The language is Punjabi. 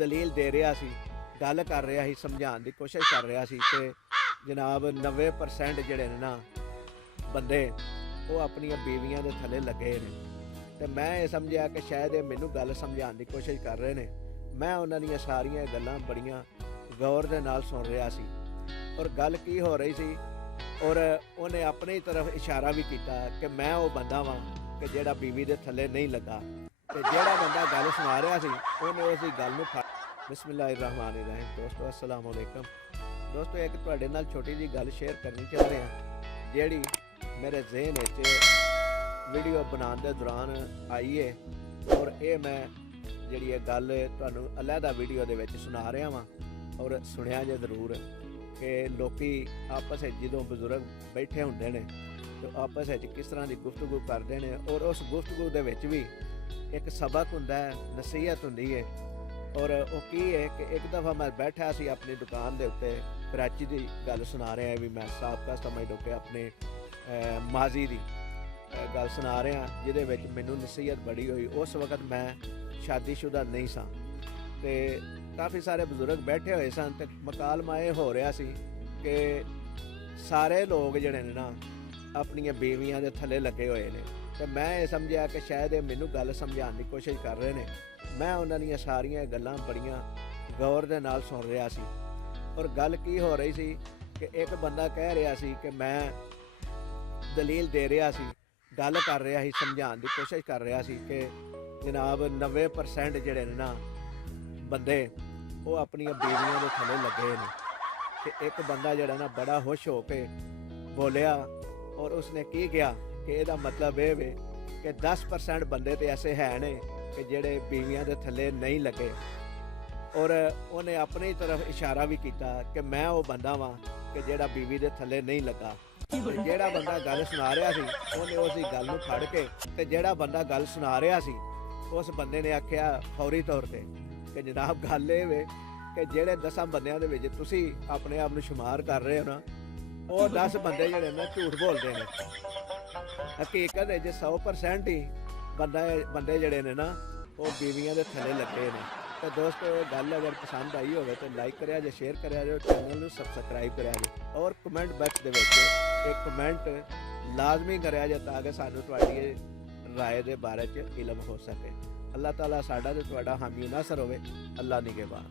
ਦਲੀਲ ਦੇ ਰਿਹਾ ਸੀ, ਗੱਲ ਕਰ ਰਿਹਾ ਸੀ, ਸਮਝਾਉਣ ਦੀ ਕੋਸ਼ਿਸ਼ ਕਰ ਰਿਹਾ ਸੀ ਕਿ ਜਨਾਬ 90% ਜਿਹੜੇ ਨੇ ਨਾ ਬੰਦੇ ਉਹ ਆਪਣੀਆਂ ਬੀਵੀਆਂ ਦੇ ਥੱਲੇ ਲੱਗੇ ਨੇ। ਤੇ ਮੈਂ ਇਹ ਸਮਝਿਆ ਕਿ ਸ਼ਾਇਦ ਇਹ ਮੈਨੂੰ ਗੱਲ ਸਮਝਾਉਣ ਦੀ ਕੋਸ਼ਿਸ਼ ਕਰ ਰਹੇ ਨੇ। ਮੈਂ ਉਹਨਾਂ ਦੀਆਂ ਸਾਰੀਆਂ ਗੱਲਾਂ ਬੜੀਆਂ ਗੌਰ ਦੇ ਨਾਲ ਸੁਣ ਰਿਹਾ ਸੀ ਔਰ ਗੱਲ ਕੀ ਹੋ ਰਹੀ ਸੀ, ਔਰ ਉਹਨੇ ਆਪਣੀ ਤਰਫ ਇਸ਼ਾਰਾ ਵੀ ਕੀਤਾ ਕਿ ਮੈਂ ਉਹ ਬੰਦਾ ਵਾਂ ਕਿ ਜਿਹੜਾ ਬੀਵੀ ਦੇ ਥੱਲੇ ਨਹੀਂ ਲੱਗਾ। ਤੇ ਜਿਹੜਾ ਬੰਦਾ ਗੱਲ ਸੁਣਾ ਰਿਹਾ ਸੀ ਉਹਨੇ ਉਸ ਦੀ ਗੱਲ ਨੂੰ ਬਿਸਮਿल्लाहिर्रहमानिर्रहीम। ਦੋਸਤੋ अस्सलाम वालेकुम। ਦੋਸਤੋ ਇੱਕ ਤੁਹਾਡੇ ਨਾਲ ਛੋਟੀ ਜਿਹੀ ਗੱਲ ਸ਼ੇਅਰ ਕਰਨੀ ਚਾਹ ਰਿਹਾ ਜਿਹੜੀ ਮੇਰੇ ਜ਼ਿਹਨ ਵਿੱਚ ਵੀਡੀਓ ਬਣਾਉਣ ਦੇ ਦੌਰਾਨ ਆਈ ਹੈ, ਔਰ ਇਹ ਮੈਂ ਜਿਹੜੀ ਇਹ ਗੱਲ ਤੁਹਾਨੂੰ ਅਲੱਗਾ ਵੀਡੀਓ ਦੇ ਵਿੱਚ ਸੁਣਾ ਰਿਹਾ ਵਾਂ। ਔਰ ਸੁਣਿਆ ਜੇ ਜ਼ਰੂਰ ਕਿ ਲੋਕੀ ਆਪਸ ਵਿੱਚ ਜਦੋਂ ਬਜ਼ੁਰਗ ਬੈਠੇ ਹੁੰਦੇ ਨੇ ਤਾਂ ਆਪਸ ਵਿੱਚ ਕਿਸ ਤਰ੍ਹਾਂ ਦੀ ਗੁਫ਼ਤਗੂ ਕਰਦੇ ਨੇ, ਔਰ ਉਸ ਗੁਫ਼ਤਗੂ ਦੇ ਵਿੱਚ ਵੀ ਇੱਕ ਸਬਕ ਹੁੰਦਾ ਹੈ, ਨਸੀਹਤ ਹੁੰਦੀ ਹੈ। ਔਰ ਉਹ ਕੀ ਹੈ ਕਿ ਇੱਕ ਦਫਾ ਮੈਂ ਬੈਠਾ ਸੀ ਆਪਣੀ ਦੁਕਾਨ ਦੇ ਉੱਤੇ, ਕਰਾਚੀ ਦੀ ਗੱਲ ਸੁਣਾ ਰਿਹਾ ਵੀ ਮੈਂ ਸਾਬਕਾ ਸਮਝ ਲਓ ਕਿ ਆਪਣੇ ਮਾਜ਼ੀ ਦੀ ਗੱਲ ਸੁਣਾ ਰਿਹਾ ਜਿਹਦੇ ਵਿੱਚ ਮੈਨੂੰ ਨਸੀਹਤ ਬੜੀ ਹੋਈ। ਉਸ ਵਕਤ ਮੈਂ ਸ਼ਾਦੀशुदा ਨਹੀਂ ਸਾਂ ਤੇ ਕਾਫੀ ਸਾਰੇ ਬਜ਼ੁਰਗ ਬੈਠੇ ਹੋਏ ਸਨ ਤੇ ਮਕਾਲਮਾ ਇਹ ਹੋ ਰਿਹਾ ਸੀ ਕਿ ਸਾਰੇ ਲੋਕ ਜਿਹੜੇ ਨੇ ਨਾ ਆਪਣੀਆਂ ਬੀਵੀਆਂ ਦੇ ਥੱਲੇ ਲੱਗੇ ਹੋਏ ਨੇ। ਤੇ ਮੈਂ ਇਹ ਸਮਝਿਆ ਕਿ ਸ਼ਾਇਦ ਇਹ ਮੈਨੂੰ ਗੱਲ ਸਮਝਾਉਣ ਦੀ ਕੋਸ਼ਿਸ਼ ਕਰ ਰਹੇ ਨੇ। ਮੈਂ ਉਹਨਾਂ ਦੀਆਂ ਸਾਰੀਆਂ ਗੱਲਾਂ ਬੜੀਆਂ ਗੌਰ ਦੇ ਨਾਲ ਸੁਣ ਰਿਹਾ ਸੀ ਔਰ ਗੱਲ ਕੀ ਹੋ ਰਹੀ ਸੀ ਕਿ ਇੱਕ ਬੰਦਾ ਕਹਿ ਰਿਹਾ ਸੀ ਕਿ ਮੈਂ ਦਲੀਲ ਦੇ ਰਿਹਾ ਸੀ, ਗੱਲ ਕਰ ਰਿਹਾ ਸੀ, ਸਮਝਾਉਣ ਦੀ ਕੋਸ਼ਿਸ਼ ਕਰ ਰਿਹਾ ਸੀ ਕਿ ਜਨਾਬ 90% ਜਿਹੜੇ ਨੇ ਨਾ ਬੰਦੇ ਉਹ ਆਪਣੀਆਂ ਬੀਵੀਆਂ ਦੇ ਥੱਲੇ ਲੱਗੇ ਨੇ। ਤੇ ਇੱਕ ਬੰਦਾ ਜਿਹੜਾ ਨਾ ਬੜਾ ਖੁਸ਼ ਹੋ ਕੇ ਬੋਲਿਆ ਔਰ ਉਸਨੇ ਕੀ ਕਿਹਾ ਕਿ ਇਹਦਾ ਮਤਲਬ ਇਹ ਵੇ ਕਿ 10% ਬੰਦੇ ਤੇ ਐਸੇ ਹੈ ਨੇ ਕਿ ਜਿਹੜੇ ਬੀਵੀਆਂ ਦੇ ਥੱਲੇ ਨਹੀਂ ਲੱਗੇ। ਔਰ ਉਹਨੇ ਆਪਣੀ ਤਰਫ ਇਸ਼ਾਰਾ ਵੀ ਕੀਤਾ ਕਿ ਮੈਂ ਉਹ ਬੰਦਾ ਵਾਂ ਕਿ ਜਿਹੜਾ ਬੀਵੀ ਦੇ ਥੱਲੇ ਨਹੀਂ ਲੱਗਾ। ਜਿਹੜਾ ਬੰਦਾ ਗੱਲ ਸੁਣਾ ਰਿਹਾ ਸੀ ਉਹਨੇ ਉਸ ਦੀ ਗੱਲ ਨੂੰ ਫੜ ਕੇ ਤੇ ਜਿਹੜਾ ਬੰਦਾ ਗੱਲ ਸੁਣਾ ਰਿਹਾ ਸੀ ਉਸ ਬੰਦੇ ਨੇ ਆਖਿਆ ਫੌਰੀ ਤੌਰ ਤੇ ਕਿ ਜਨਾਬ ਗੱਲ ਇਹ ਵੇ ਕਿ ਜਿਹੜੇ 10 ਬੰਦਿਆਂ ਦੇ ਵਿੱਚ ਤੁਸੀਂ ਆਪਣੇ ਆਪ ਨੂੰ ਸ਼ੁਮਾਰ ਕਰ ਰਹੇ ਹੋ ਨਾ, ਉਹ 10 ਬੰਦੇ ਜਿਹੜੇ ਨੇ ਝੂਠ ਬੋਲਦੇ ਨੇ। ਹਕੀਕਤ ਵਿੱਚ 100% ਹੀ ਬੰਦੇ ਜਿਹੜੇ ਨੇ ਨਾ ਉਹ ਬੀਵੀਆਂ ਦੇ ਥੱਲੇ ਲੱਗੇ ਨੇ। तो दोस्तों गल अगर पसंद आई हो तो लाइक करिया जे, शेयर करिया जे, चैनल ਨੂੰ सबसक्राइब करिया जे और कमेंट बॉक्स ਦੇ ਵਿੱਚ एक कमेंट लाजमी करिया जे ताकि ਸਾਨੂੰ ਤੁਹਾਡੀ ਰਾਏ ਦੇ ਬਾਰੇ ਚ ਇਲਮ ਹੋ ਸਕੇ। ਅੱਲਾਹ ਤਾਲਾ ਸਾਡਾ ਤੇ ਤੁਹਾਡਾ ਹਾਮੀ ਨਾਸਰ ਹੋਵੇ। ਅੱਲਾਹ ਨਿਗਹਿਬਾਨ।